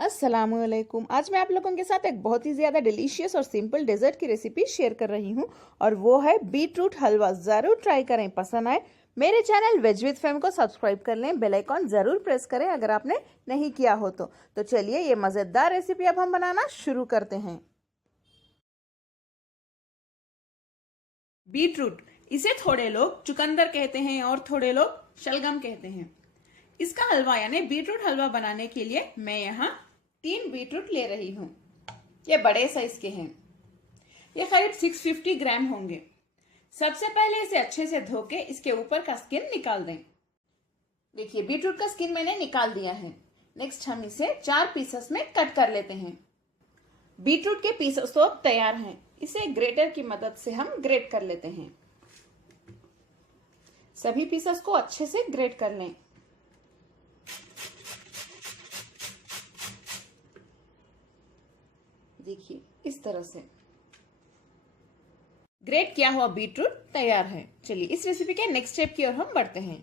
अस्सलामुअलैकुम। आज मैं आप लोगों के साथ एक बहुत ही ज़्यादा डिलीशियस और सिंपल डेजर्ट की रेसिपी शेयर कर रही हूँ और वो है बीटरूट हलवा। ज़रूर ट्राई करें, पसंद आए मेरे चैनल वेज विद फेम को सब्सक्राइब कर लें, बेल आइकॉन ज़रूर प्रेस करें अगर आपने नहीं किया हो तो चलिए ये मज़ेदार रेसिपी अब हम बनाना शुरू करते हैं। बीटरूट, इसे थोड़े लोग चुकंदर कहते हैं और थोड़े लोग शलगम कहते हैं। इसका हलवा यानी बीटरूट हलवा बनाने के लिए मैं यहाँ 3 बीटरूट ले रही हूँ। ये बड़े साइज के हैं। ये करीब 650 ग्राम होंगे। सबसे पहले इसे अच्छे से धो के इसके ऊपर का स्किन निकाल दें। देखिए बीटरूट का स्किन मैंने निकाल दिया है। नेक्स्ट हम इसे 4 पीसेस में कट कर लेते हैं। बीटरूट के पीसेस तो अब तैयार हैं। इसे ग्रेटर की मदद से हम ग्रेट कर लेते हैं। सभी पीसेस को अच्छे से ग्रेट कर लें। देखिए इस तरह से ग्रेट किया हुआ बीटरूट तैयार है। चलिए इस रेसिपी के नेक्स्ट स्टेप की ओर हम बढ़ते हैं।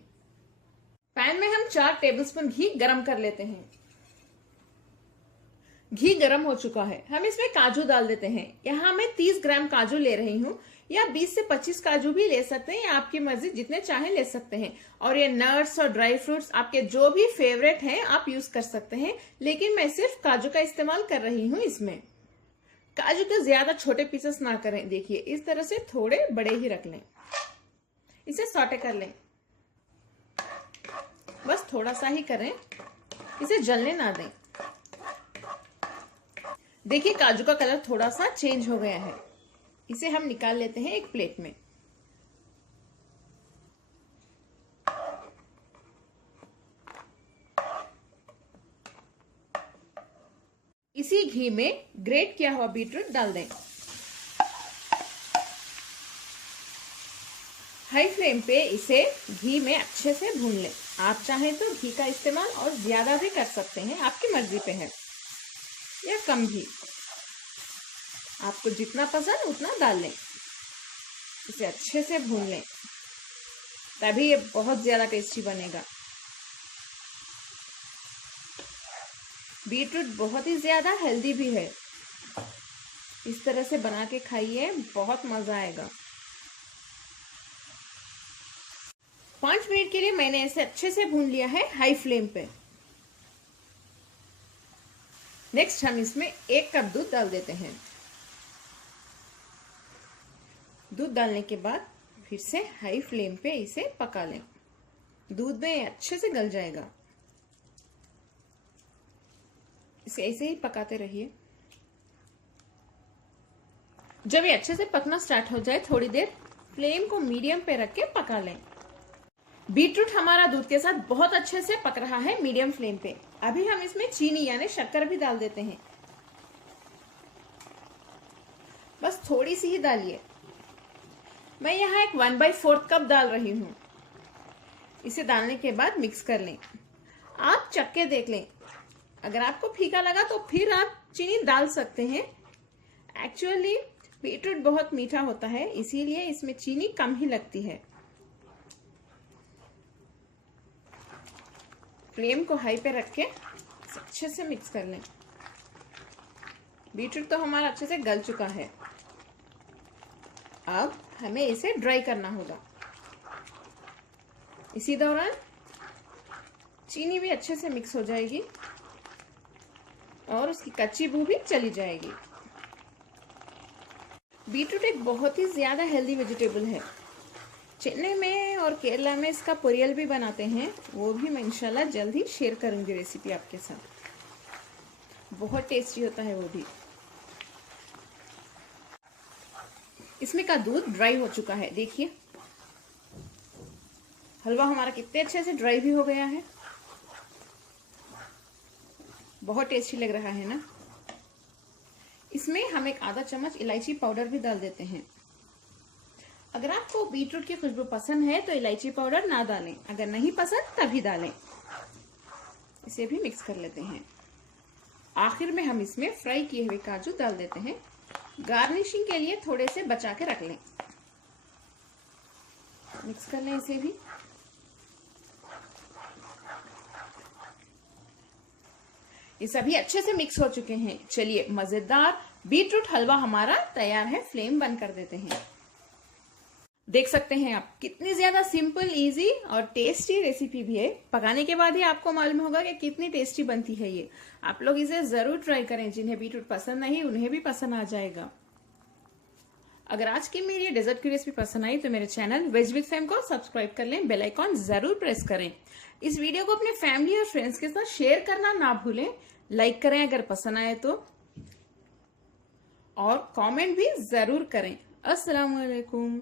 पैन में हम 4 टेबलस्पून घी गरम कर लेते हैं। घी गरम हो चुका है। हम इसमें काजू डाल देते हैं। यहाँ मैं 30 ग्राम काजू ले रही हूँ, या 20 से 25 काजू भी ले सकते हैं, या आपकी मर्जी जितने चाहे ले सकते हैं। और ये नट्स और ड्राई फ्रूट्स आपके जो भी फेवरेट हैं आप यूज कर सकते हैं, लेकिन मैं सिर्फ काजू का इस्तेमाल कर रही हूँ इसमें। काजू के ज्यादा छोटे पीसेस ना करें। देखिए इस तरह से थोड़े बड़े ही रख लें। इसे सॉटे कर लें, बस थोड़ा सा ही करें, इसे जलने ना दें। देखिए काजू का कलर थोड़ा सा चेंज हो गया है। इसे हम निकाल लेते हैं एक प्लेट में। इसी घी में ग्रेट किया हुआ बीटरूट डाल दें। हाई फ्लेम पे इसे घी में अच्छे से भून लें। आप चाहें तो घी का इस्तेमाल और ज्यादा भी कर सकते हैं, आपकी मर्जी पे है, या कम भी, आपको जितना पसंद उतना डाल लें। इसे अच्छे से भून लें, तभी ये बहुत ज्यादा टेस्टी बनेगा। बीटरूट बहुत ही ज्यादा हेल्दी भी है। इस तरह से बना के खाइए, बहुत मजा आएगा। 5 मिनट के लिए मैंने इसे अच्छे से भून लिया है हाई फ्लेम पे। नेक्स्ट हम इसमें 1 कप दूध डाल देते हैं। दूध डालने के बाद फिर से हाई फ्लेम पे इसे पका लें। दूध में अच्छे से गल जाएगा। इसे ऐसे ही पकाते रहिए। जब ये अच्छे से पकना स्टार्ट हो जाए, थोड़ी देर फ्लेम को मीडियम पे रख के पका लें। बीटरूट हमारा दूध के साथ बहुत अच्छे से पक रहा है मीडियम फ्लेम पे। अभी हम इसमें चीनी यानी शक्कर भी डाल देते हैं। बस थोड़ी सी ही डालिए। मैं यहाँ एक 1/4 कप डाल रही हूँ। इसे डालने के बाद मिक्स कर लें। आप चक्के देख लें, अगर आपको फीका लगा तो फिर आप चीनी डाल सकते हैं। एक्चुअली बीटरूट बहुत मीठा होता है, इसीलिए इसमें चीनी कम ही लगती है। फ्लेम को हाई पे रख के अच्छे से मिक्स कर लें। बीटरूट तो हमारा अच्छे से गल चुका है। अब हमें इसे ड्राई करना होगा। इसी दौरान चीनी भी अच्छे से मिक्स हो जाएगी और उसकी कच्ची बू भी चली जाएगी। बीटरूट एक बहुत ही ज्यादा हेल्दी वेजिटेबल है। चेन्नई में और केरला में इसका पोरियल भी बनाते हैं, वो भी मैं इंशाल्लाह जल्द ही शेयर करूंगी रेसिपी आपके साथ। बहुत टेस्टी होता है वो भी। इसमें का दूध ड्राई हो चुका है। देखिए हलवा हमारा कितने अच्छे से ड्राई भी हो गया है। बहुत टेस्टी लग रहा है ना। इसमें हम एक आधा चम्मच इलायची पाउडर भी डाल देते हैं। अगर आपको बीटरूट की खुशबू पसंद है तो इलायची पाउडर ना डालें, अगर नहीं पसंद तभी डालें। इसे भी मिक्स कर लेते हैं। आखिर में हम इसमें फ्राई किए हुए काजू डाल देते हैं। गार्निशिंग के लिए थोड़े से बचा के रख लें। मिक्स कर लें इसे भी। ये सभी अच्छे से मिक्स हो चुके हैं। चलिए मजेदार बीटरूट हलवा हमारा तैयार है। फ्लेम बंद कर देते हैं। देख सकते हैं आप कितनी ज्यादा सिंपल, इजी और टेस्टी रेसिपी भी है। पकाने के बाद ही आपको मालूम होगा कि कितनी टेस्टी बनती है ये। आप लोग इसे जरूर ट्राई करें। जिन्हें बीटरूट पसंद नहीं उन्हें भी पसंद आ जाएगा। अगर आज की मेरी डेजर्ट की रेसिपी पसंद आई तो मेरे चैनल वेज विद फैम को सब्सक्राइब कर लें, बेल आइकॉन जरूर प्रेस करें। इस वीडियो को अपने फैमिली और फ्रेंड्स के साथ शेयर करना ना भूलें। लाइक करें अगर पसंद आए तो, और कमेंट भी जरूर करें। अस्सलाम वालेकुम।